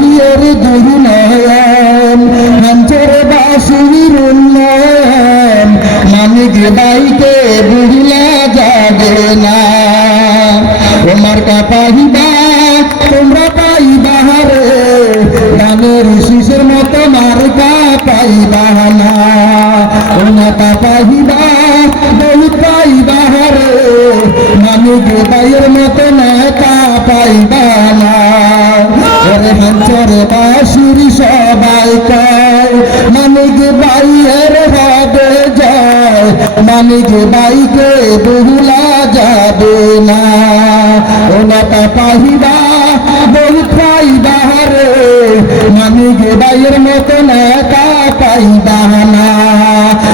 বাইয়ের দুর্নয়ন হাঞ্চর বাসুর উন্নয়ন মানিক বাইকে বুঝলা যাবে না ও মার্কা পাহিবা তোমরা পাইবা রে ধানের শীষের মতো মার্কা পাইবা না ও মার্কা পাহিবা বহুত পাইবা রে মানিক বাইয়ের মতো নেতা পাইবা না ওরে হাঞ্চরে বাসুরি সবাই কয় মানিক বাইয়ের হবে জয় মানিক বাইকে বহুলা যাবে না ও নেতা পাহিবা বহুত পাইবা রে মানিক বাইয়ের মতো নেতা পাইবা না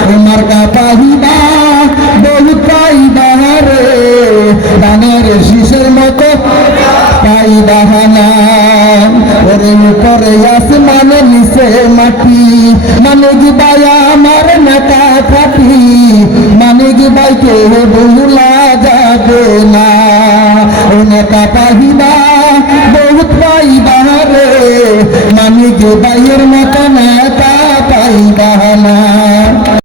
ও মার্কা পাহিবা বহুত পাইবা রে ধানের শীষের মতো পাইবা না ওরে উপরে আসমানে নিচে মাটি মানিক বাই আমার নেতা খাটি মানিক বাইকে ভুলা যাবে না ও নেতা পাহিবা বহুত পাইবা রে মানিক বাইয়ের মতো নেতা পাইবা না